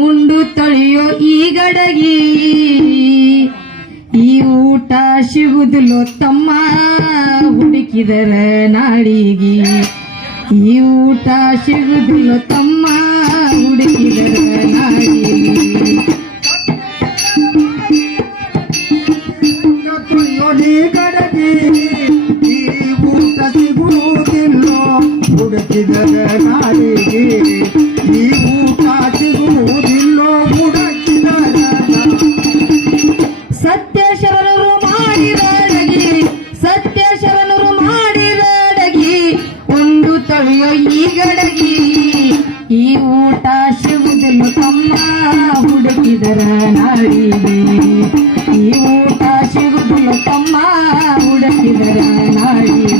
ಉಂಡು ತೊಳೆಯೋ ಈ ಗಡಗಿ ಈ ಊಟ ಸಿಗುದಿಲ್ಲೋ ತಮ್ಮ ಹುಡುಕಿದರ ನಾಡಿಗಿ ಈ ಊಟ ಸಿಗುದಿಲ್ಲೋ ತಮ್ಮ ಹುಡುಕಿದರ ನಾಡಿಗಿ ಗಡಗಿ ಈ ಊಟ ಸಿಗುವುದಿಲ್ಲೋ ಹುಡುಕಿದರ ನಾಡಿಗಿ ಈ ಊಟ ಸಿಗುವುದಿಲ್ಲೋ ಹುಡುಕಿದರ ಸತ್ಯ ಶರಣರು ಮಾಡಿದ ಅಡಗಿ ಸತ್ಯ ಶರಣರು ಮಾಡಿದ ಅಡಗಿ ಒಂದು ತೊಳೆಯೋ ಈ ಗಡಗಿ ಈ ಊಟ ಸಿಗುದಿಲ್ಲ ತಮ್ಮ ಹುಡುಕಿದರ ನಾಡಿಗೆ ಈ ಊಟ ಸಿಗುದಿಲ್ಲ ತಮ್ಮ ಹುಡುಕಿದರ ನಾಡಿಗೆ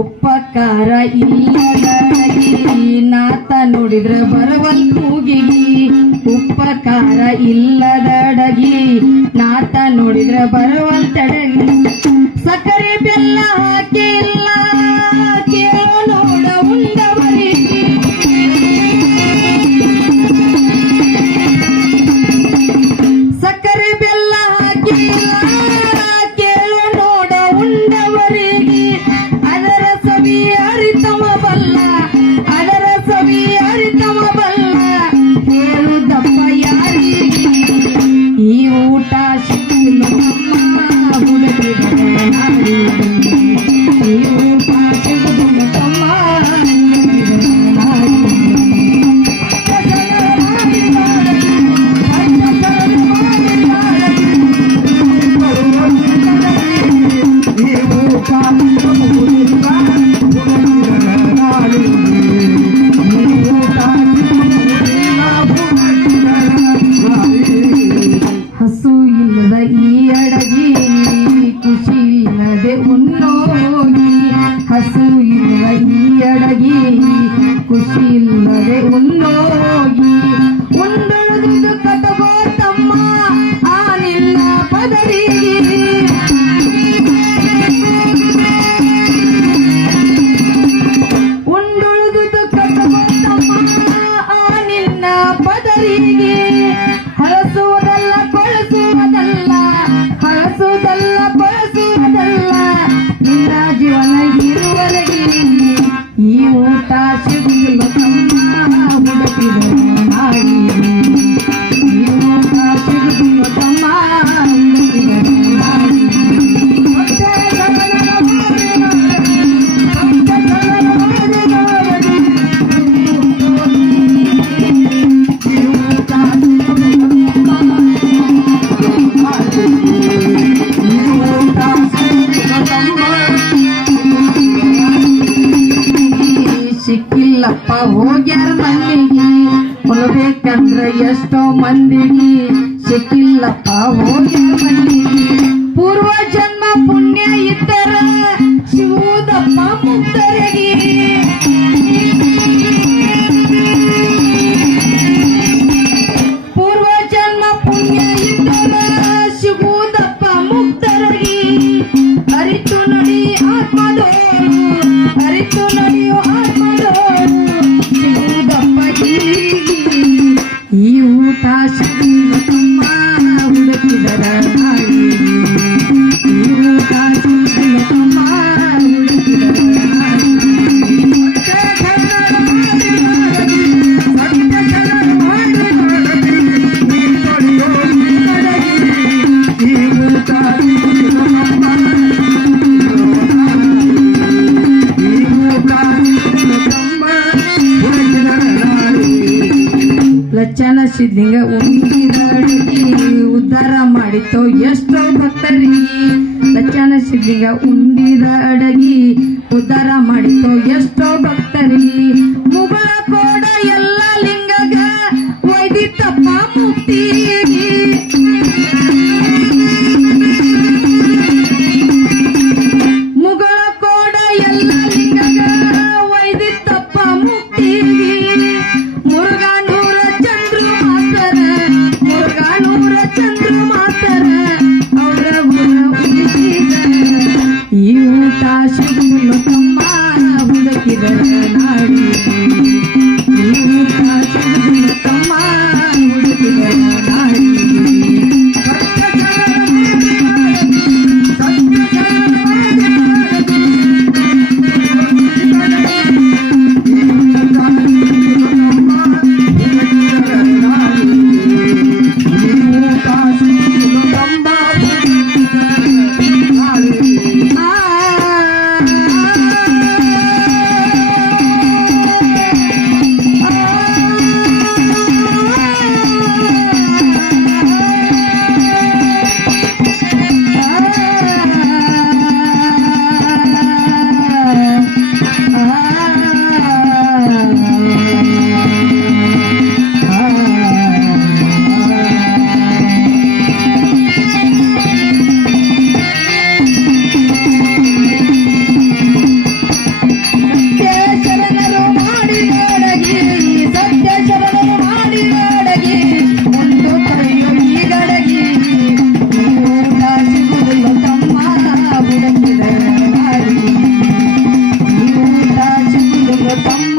ಉಪಕಾರ ಇಲ್ಲದಡಗಿ ನಾತ ನೋಡಿದ್ರ ಬರವಲ್ ಕೂಗಿಗಿ ಉಪಕಾರ ಇಲ್ಲದಡಗಿ ನಾತ ನೋಡಿದ್ರ ಬರವಲ್ ತಡಗಿ ಸಕ್ಕರೆ ಬೆಲ್ಲ ಹಾಕಿಲ್ಲ ಕೇಳೋ ನೋಡ ಉಂಡವರಿಗೆ ಸಕ್ಕರೆ ಬೆಲ್ಲ ಹಾಕಿಲ್ಲ ಕೇಳೋ ನೋಡ ಉಂಡವರಿಗೆ ಅದರ ಸವಿ ಅರಿತವ ಬಲ್ಲ ಅದರ ಸವಿ ಅರಿತವ ಬಲ್ಲ ಹೇಳುದಪ್ಪ ಯಾರಿಗೆ ಈ ಊಟ ಸಿಕ್ಕಿಲ್ಲ ತಮ್ಮ ಹುಡುಕಿದರ ನಾಡಿಗೆ ಈ ಊಟ ಸಿಗುದಿಲ್ಲ ತಮ್ಮ ಹುಡುಕಿದರ ನಾಡಿಗೆ ಹಸು ಇಲ್ಲದ ಈ ಅಡಗಿ ಖುಷಿ ಇಲ್ಲದೆ ಉಣ್ಣೋಗಿ ಹಸು ಇಲ್ಲದ ಈ ಅಡಗಿ ಖುಷಿ ಇಲ್ಲದೆ ಉಣ್ಣೋಗಿ ಉಂಡುವುದು ಕಟಗೋ ತಮ್ಮ ಆ ನಿನ್ನ ಪದರಿಗೆ ಉಂಡುವುದು ಕಟಗೋ ತಮ್ಮ ಆ ನಿನ್ನ ಪದರಿಗೆ ಹಳಸುವುದಲ್ಲ ಕೊಳಸುವುದಲ್ಲ ಹಳಸುವುದಲ್ಲ ಕೊಳಸುವುದಲ್ಲ ನಿನ್ನ ಜೀವನ ಇರುವರೆಗೆ ಈ ಊಟ ಸಿಗುದಿಲ್ಲ ತಮ್ಮ ಹುಡುಕಿದರ ನಾಡಿಗೆ ಈ ಊಟ ಸಿಗುದಿಲ್ಲ ತಮ್ಮ ಹುಡುಕಿದರ ನಾಡಿಗೆ ಸಿಕ್ಕಿಲ್ಲಪ್ಪ ಹೋಗ್ಯಾರ ಮಂದಿಗೆ ಹೊಲಬೇಕಂದ್ರ ಎಷ್ಟೋ ಮಂದಿಗೆ ಸಿಕ್ಕಿಲ್ಲಪ್ಪ ಹೋಗ್ಯಾರ ಮಂದಿಗೆ ಪೂರ್ವ ಜನ್ಮ ಪುಣ್ಯ ಇದ್ದರ ಶಿವುದಪ್ಪ ಮುಕ್ತರಿಗೆ ಪೂರ್ವ ಜನ್ಮ ಪುಣ್ಯ ಇದ್ದರ ಶಿವುದಪ್ಪ ಮುಕ್ತರಿಗೆ ಅರಿತು ನಡಿ ಆತ್ಮದೋರು ಅರಿತು ನಡೆಯೋ ಆತ್ಮದೋರು ಶಿವುದಪ್ಪ ಈ ಊಟ ಸಿಗುದಿಲ್ಲ ತಮ್ಮ ಹುಡುಕಿದರ ನಾಡಿಗೆ ಈ ಊಟ ಸಿಗುದಿಲ್ಲ ತಮ್ಮ ಹುಡುಕಿದರ ಲಚ್ಚನ ಸಿದ್ಲಿಂಗ ಉಂಡಿದ ಅಡಗಿ ಉದ್ಧಾರ ಮಾಡಿತೋ ಎಷ್ಟೋ ಭಕ್ತರಿಗೆ ಲಚ್ಚನ ಸಿದ್ಲಿಂಗ ಉಂಡಿದ ಅಡಗಿ ಉದ್ಧಾರ ಮಾಡಿತೋ ಎಷ್ಟೋ ಭಕ್ತರಿಗೆ ಮುಗಳ ಕೋಡ ಎಲ್ಲ ಲಿಂಗಗ ವೈದಿತ್ತಪ್ಪ ಮುಕ್ತಿಗೆ ಮುಗಳ ಕೋಡ ಎಲ್ಲ ಲಿಂಗಗ ಊಟ ಸಿಗುವುದಿಲ್ಲ ತಮ್ಮ ಹುಡುಕಿದರ ನಾಡಿಗೆ ಈ ಊಟ ಸಿಗುವುದಿಲ್ಲ ತಮ್ಮ ಹುಡುಕಿದರ ನಾಡಿಗೆ Come